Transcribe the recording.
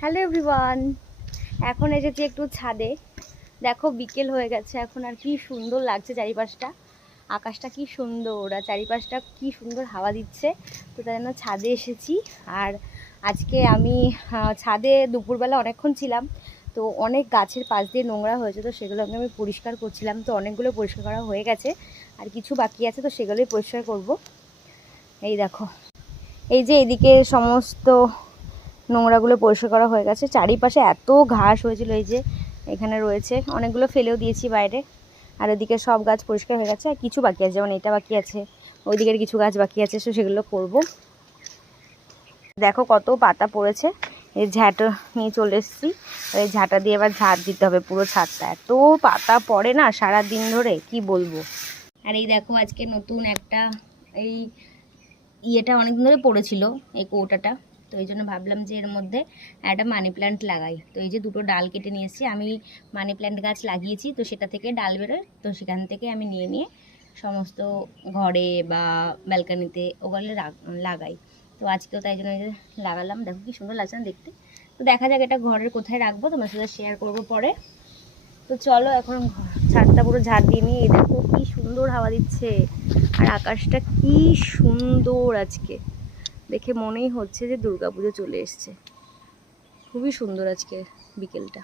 Hello everyone, এখন এসেছি একটু ছাদে। দেখো বিকেল হয়ে গেছে এখন, আর কি সুন্দর লাগছে চারিপাশটা। আকাশটা কি সুন্দর আর চারিপাশটা কি সুন্দর হাওয়া দিচ্ছে। তো তাই জন্য ছাদে এসেছি। আর আজকে আমি ছাদে দুপুরবেলা অনেকক্ষণ ছিলাম। তো অনেক গাছের পাশ দিয়ে নোংরা হয়েছে, তো সেগুলোকে আমি পরিষ্কার করছিলাম। তো অনেকগুলো পরিষ্কার করা হয়ে গেছে, আর কিছু বাকি আছে, তো সেগুলোই পরিষ্কার করব। এই দেখো, এই যে এদিকে সমস্ত নোংরাগুলো পরিষ্কার করা হয়ে গেছে। চারিপাশে এত ঘাস হয়েছিল, এই যে এখানে রয়েছে, অনেকগুলো ফেলেও দিয়েছি বাইরে। আর ওদিকে সব গাছ পরিষ্কার হয়ে গেছে, আর কিছু বাকি আছে, যেমন এটা বাকি আছে, ওইদিকের কিছু গাছ বাকি আছে, তো সেগুলো করব। দেখো কত পাতা পড়েছে। এই ঝাঁটা নিয়ে চলে এসেছি, এই ঝাঁটা দিয়ে এবার ঝাঁট দিতে হবে পুরো ছাদটা। এত পাতা পড়ে না সারা দিন ধরে, কি বলবো। আর এই দেখো আজকে নতুন একটা, এই ইয়েটা অনেকদিন ধরে পড়েছিল, এই কৌটাটা। তো এই জন্য ভাবলাম যে এর মধ্যে একটা মানি প্ল্যান্ট লাগাই। তো এই যে দুটো ডাল কেটে নিয়ে এসেছি, আমি মানি প্ল্যান্ট গাছ লাগিয়েছি, তো সেটা থেকে ডাল বেরোয়, তো সেখান থেকে আমি নিয়ে নিয়ে সমস্ত ঘরে বা ব্যালকানিতে ওগুলো লাগাই। তো আজকেও তাই জন্য লাগালাম। দেখো কি সুন্দর লাগছে না দেখতে। তো দেখা যাক এটা ঘরের কোথায় রাখবো, তোমার সাথে শেয়ার করবো পরে। তো চলো এখন ছাদটা পুরো ঝাড় দিয়ে নিয়ে, দেখো কি সুন্দর হাওয়া দিচ্ছে, আর আকাশটা কি সুন্দর আজকে। দেখে মনেই হচ্ছে যে দুর্গাপুজো চলে এসছে। খুবই সুন্দর আজকে বিকেলটা।